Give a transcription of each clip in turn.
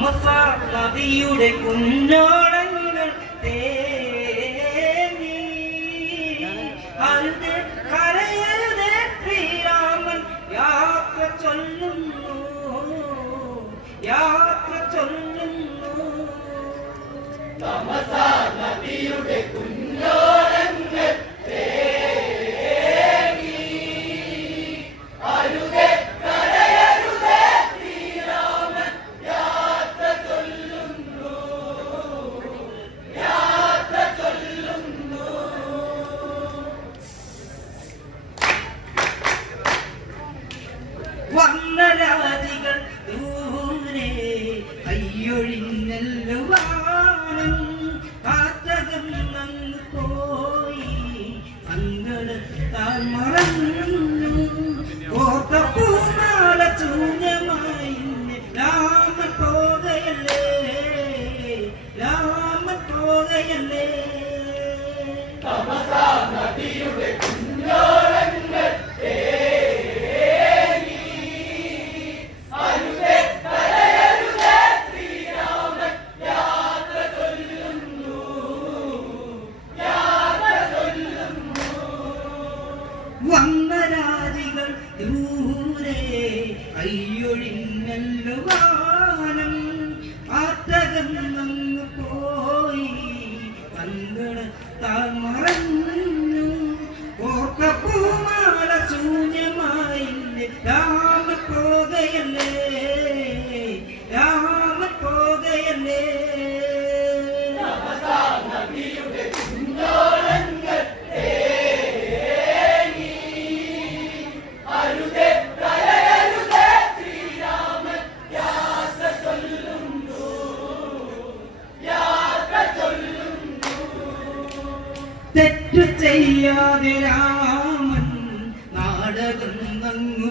താമസ നദിയുടെ കുഞ്ഞോട i Tahun marah.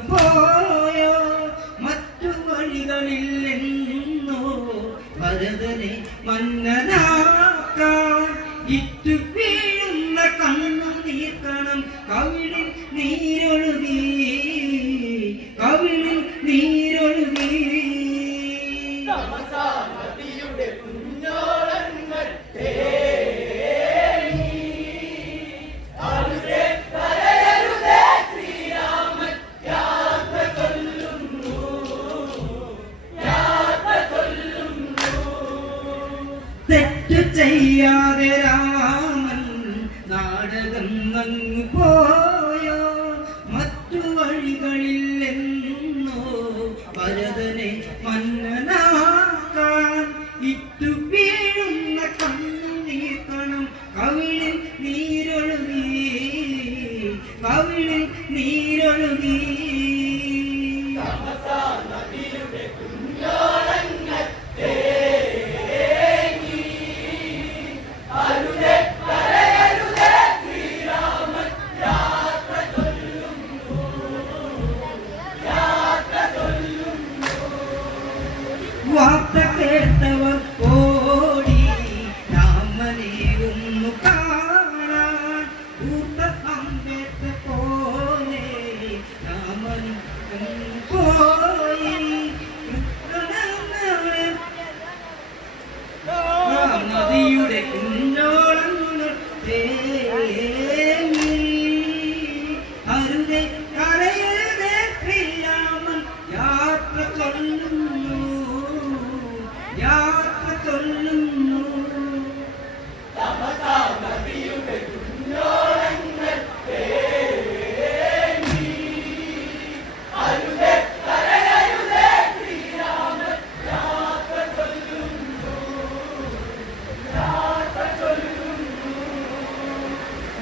പോയോ? മറ്റു വഴികളില്ലെന്നോ ഭരതനെ മന്നത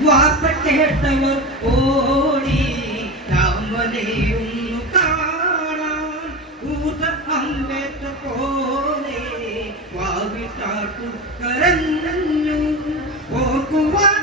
വാർപ്പെട്ടേട്ടവർ ഓടി രാമനെയും കാണാൻ ഭൂത അമ്പേറ്റ പോലെ വാവിട്ടാട്ടു കരഞ്ഞു ഓർക്കുവാൻ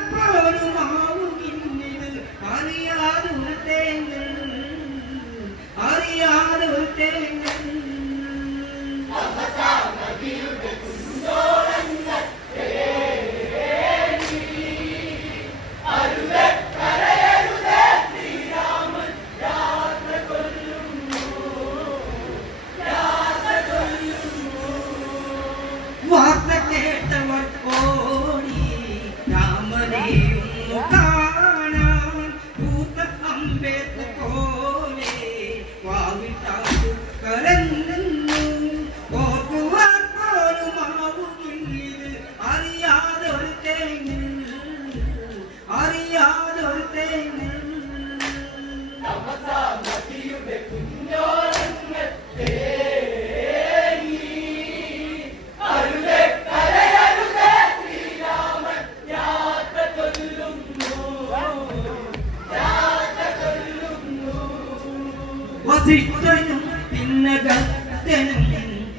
മോസിക്കനും പിന്നകത്തനും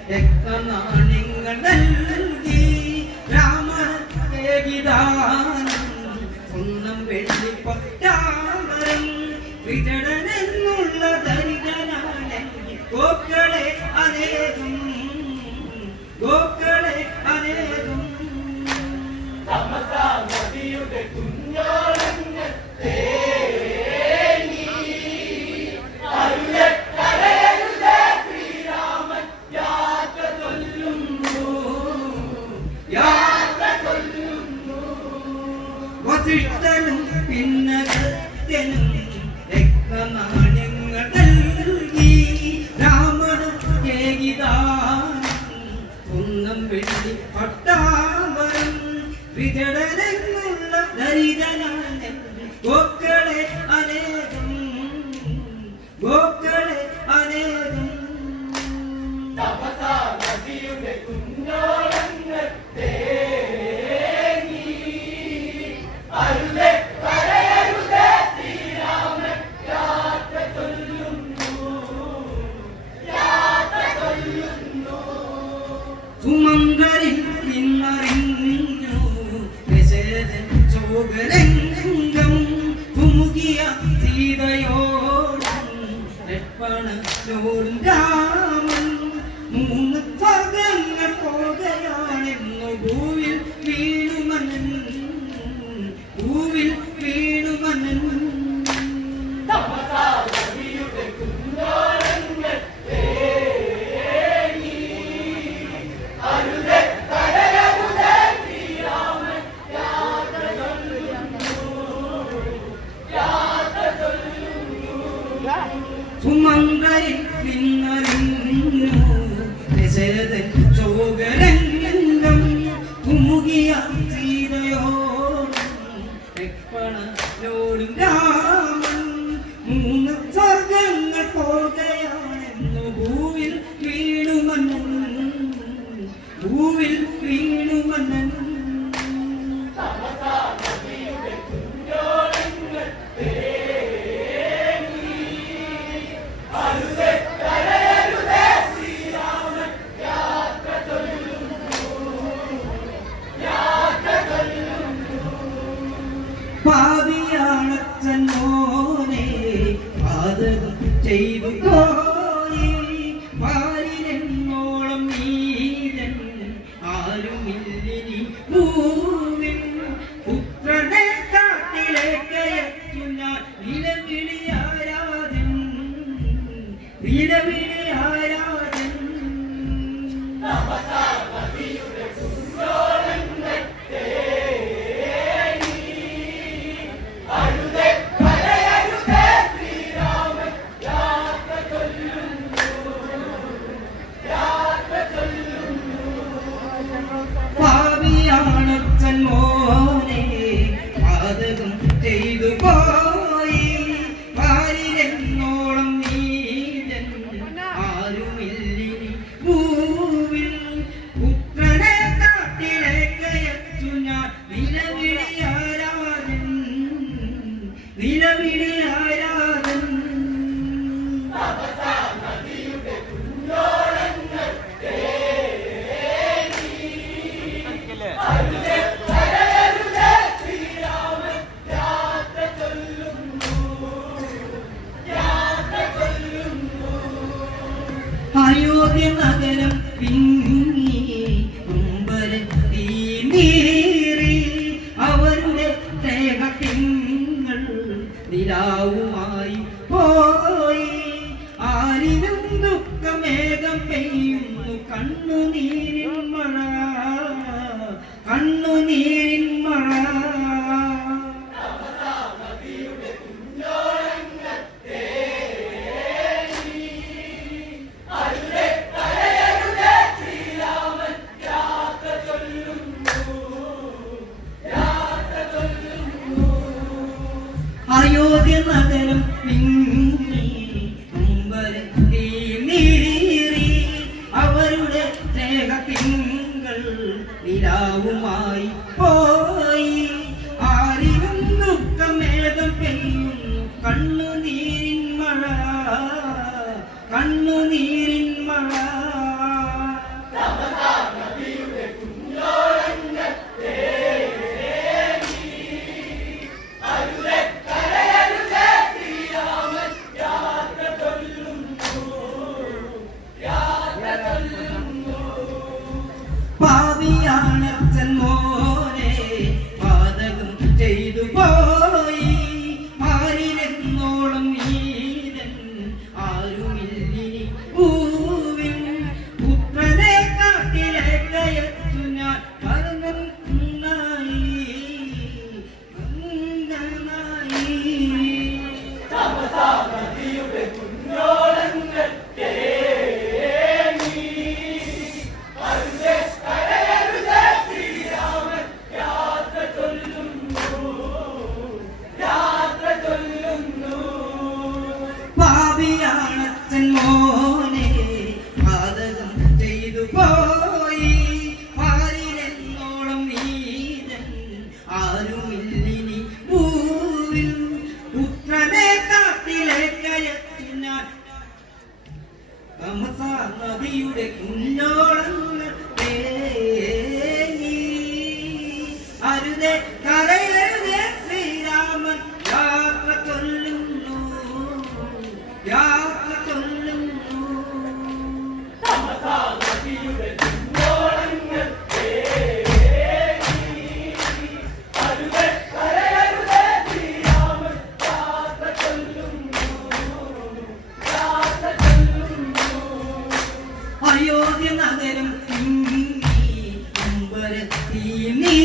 രക്തനാണിങ്ങൾ നൽകി രാമ ഏകിദാനം കുന്നം വെള്ളിപ്പൊട്ടാമരം വിജടനെന്നുള്ള ധരികനാണ് ഗോക്കളെ അനേകം. ഗോക്കളെ അനേകം. തമസാ നദിയുടെ കുന്നം ಕಾಣ നിലാവുമായി പോയി. ആരിനും ദുഃഖമേകം പെയ്യുന്നു. കണ്ണുനീരിൻ മഴ കണ്ണുനീരിൻ മഴ Eu não dinner. കരയിലെ ശ്രീരാമൻ യാത്ര ചൊല്ലുന്നു. യാത്ര ചൊല്ലുന്നു. അയോധ്യ നഗരം തിങ്കുരത്തി നീ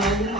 Hallelujah.